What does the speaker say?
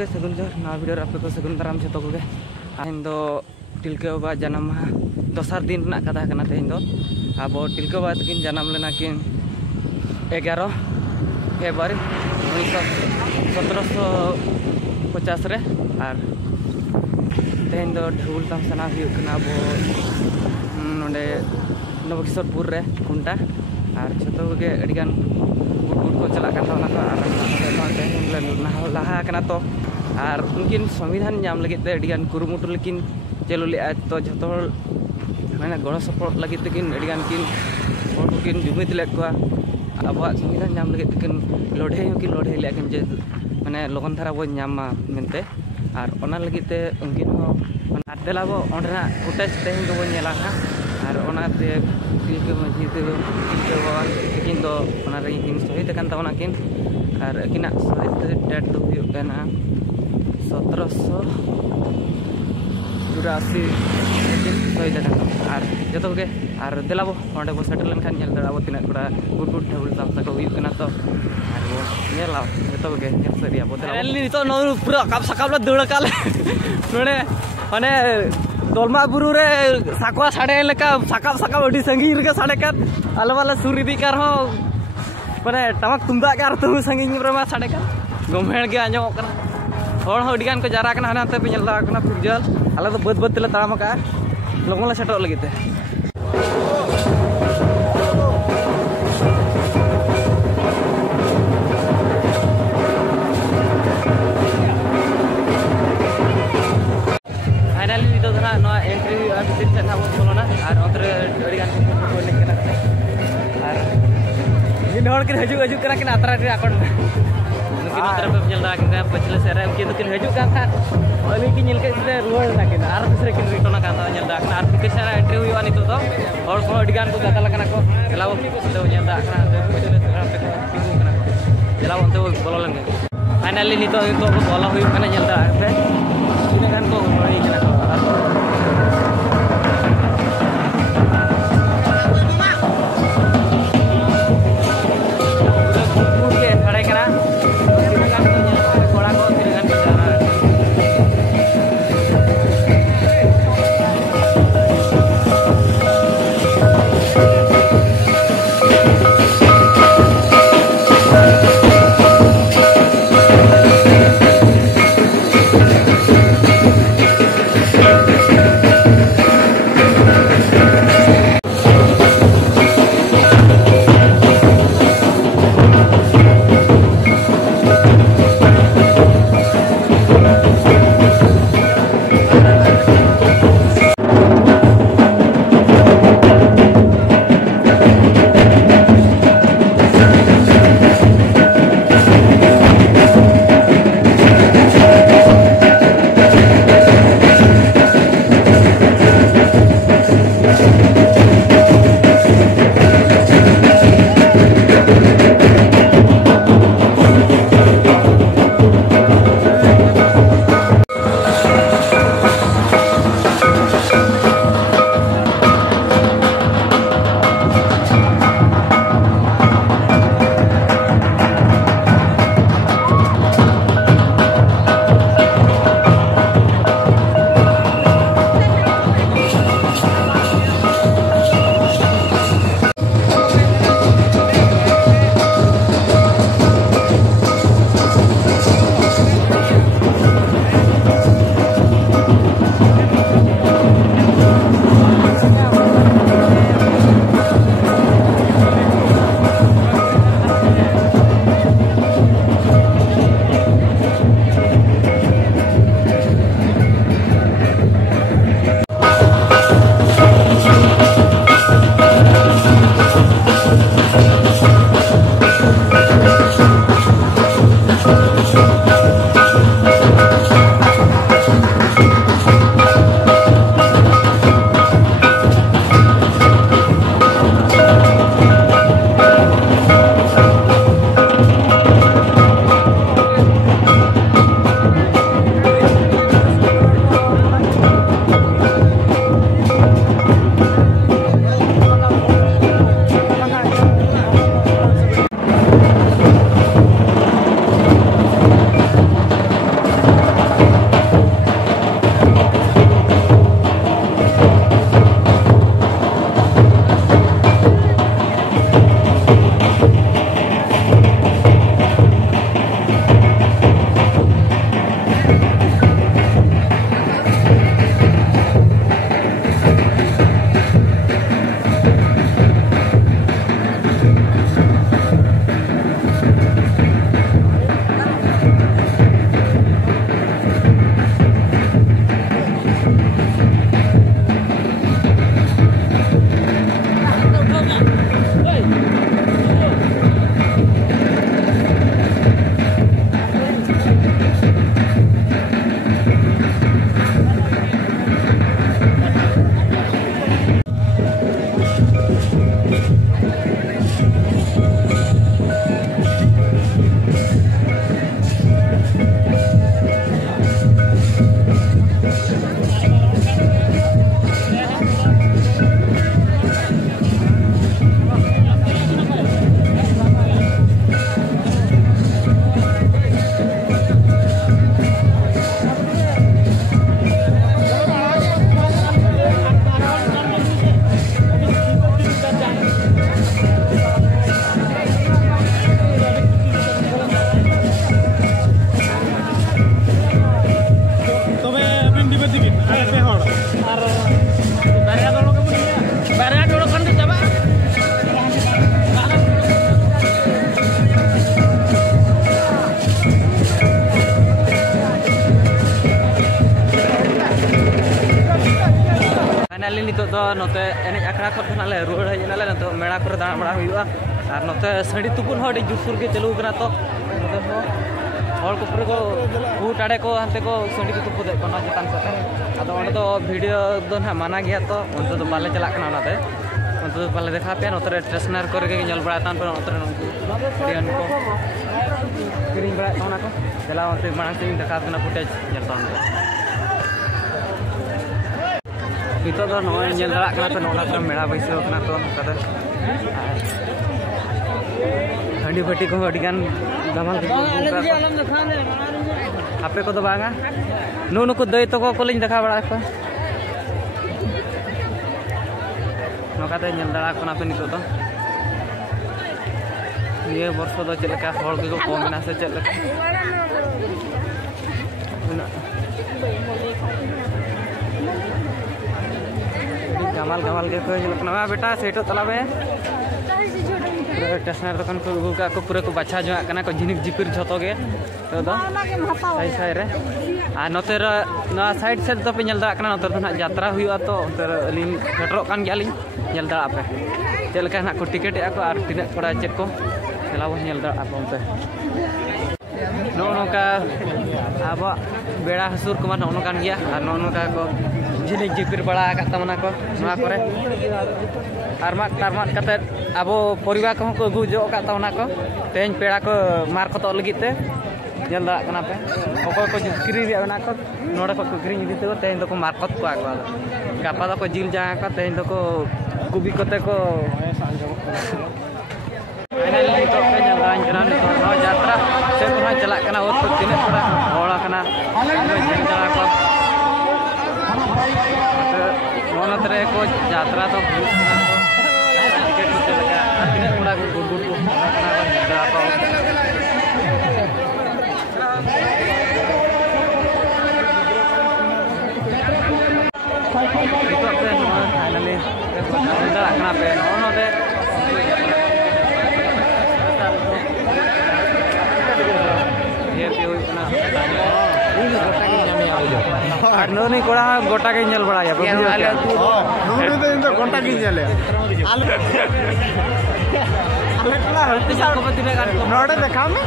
गे सगुन जोर नवा वीडियो आपे को सगुन दाराम जतो को गे इन दो तिलका बाबा जन्म माह दोसार दिन रना कथा कना तेहन दो अब तिलका बाबा तकिन जन्म लेना किन 11 फेब्रुआरी 1750 रे और तेहन दो ढोल तमसना हुयुग कना अब नोडे नवकिशोरपुर रे कुंटा और जतो गे अडिगान गुड़ को चला और लहा कना तो और उनकिन संविधान नाम लगे अडिगान कुरुमुटु लेकिन चलू ले तो जो मैंने गड़ सपोर्ट लगे किन अडिगान किन किन जुमित ले अब संविधान नाम लगे किन लड़े किन लड़े लेकिन जे मैंने लगन धारा बो नामा मेनते और ओना लगे उनकिन देला बो ओंडना फुटेज तेहन दो नेला ना और ओनाते तिलका मांझी तिलका बाबा किन दो ओना रे किन शहीद कान तावना किन और अकिना शहीद डेट दो हुयुग काना 1784 किन शहीद कान और जतो के और देलाबो ओंडे बो सेटल लेन खान नेल दड़ाबो तिना कोड़ा गुड गुड ढेउल तामसा को हुयुग काना तो और बो नेला जतो के नेल सरिया बो देला एलनी तो नो पूरा काप सकाब ला दड़ काले नोडे माने दोलमा बुरु रे साकवा साड़े लेका साकाब साकाब अडी संगी रे साड़े का आले वाला सूरी दी कर हो माने टमक तुंदा के तु संगी रे मा साड़े का गमेण के आजो कना होड़ हो अडिगान को जारा कना हना ते पे नेल दा कना फिरजल आले तो बद बद तेले ताम का लगन ला सेटो लगिते फाइनली तो ना नो एंट्री भितर से ना बोलोना और अंदर अडिगान को लेकना और इन होड़ के हजू हजू करा कि आतरा रे आकड़ नुकिन अंदर पे नेल दा कि पछले सेरे उनके नुकिन हजू का था अली की नेल के से रुवाड़ ना कि और दूसरे के रिटर्न का था नेल दा और के सेरा एंट्री हुआ नहीं तो और को अडिगान को गाता लकना को चलाओ तो नेल दा कना पछले सेरा पे पिंगू कना को चलाओ अंते बोलो लंगे फाइनली नितो को बोला हुई कना नेल दा पे इन गान को होई कना नितो तो नोते एने अखड़ा खत नाले रुड़ हजनाले नतो मेड़ा करे दाण बड़ा हुआ और नोते सड़ी तुपुन हो अडी जुरसुर के चलू कना तो और को पूरे को टाड़े को हंते को सड़ी को तुपु दे कोना चेतान सते अदो ओंडे तो वीडियो दो ना माना गया तो उनते तो बाले चला कना नाते उनते तो बाले देखा पे नोते ट्रेसनर करे के ñel बड़ा तान पे नोते डियन को किरिंग बड़ा कोना को चला उनते मांग से देखा कना फुटेज ñel तान नितो दो नोय ñel दड़ा कना पे नोना पर मेड़ा बैसो कना तो नोते हंडी फटी को अडिगान गमाल आपे को तो बांगा नुनु को दई तो को लिंग देखा बड़ा को नोकाते ñel दड़ा कोना पे नितो तो ये वर्ष दो चलका हॉल के को कमेना से चलका गमाल गमाल के को ना बेटा सेटो तलाबे टेस्टनर तक को पूरे को बाछा जो कना को झिनिक जिपिर झतो गे तो साई साई रे आ नोतेर ना साइड से तो पे ñel दा कना नोतेर ना यात्रा हुआ तो नोतेर लिंग घटरो कान गया लिंग ñel दा पे चलका ना को टिकट या को आर तिना पड़ा चेक को चलाव ñel दा आप उनते नो नोका अब बेड़ा हसुर को नो नो कान गया और नो नो का को झिनिक जिपिर बड़ा का तमना को ना करे आरमात टारमात कते अब परिवार को अगू जो का तमना को तेज पेड़ा को मार को तो लगी ते ñel दा कना पे ओको को किरी रे ना को नोडे को किरी दी तो तेज तो को मार को आगवा गापा तो को जिल जा का तेज तो को कुबी कोते को फाइनली तो पे ñel दा जरा ने तो यात्रा से को चला कना ओ तो तिने थोड़ा होड़ा कना ñel दा को मोन तरे को यात्रा तो टिकट को लगा तिने थोड़ा गुड़ गुड़ को कना ñel दा को फाइनली दा कना पे नो दे ये पे होई कना आर नो नहीं कोड़ा गोटा के ñel बड़ा या नो तो इन तो गोटा के ñel आले को पति में नोडे देखा में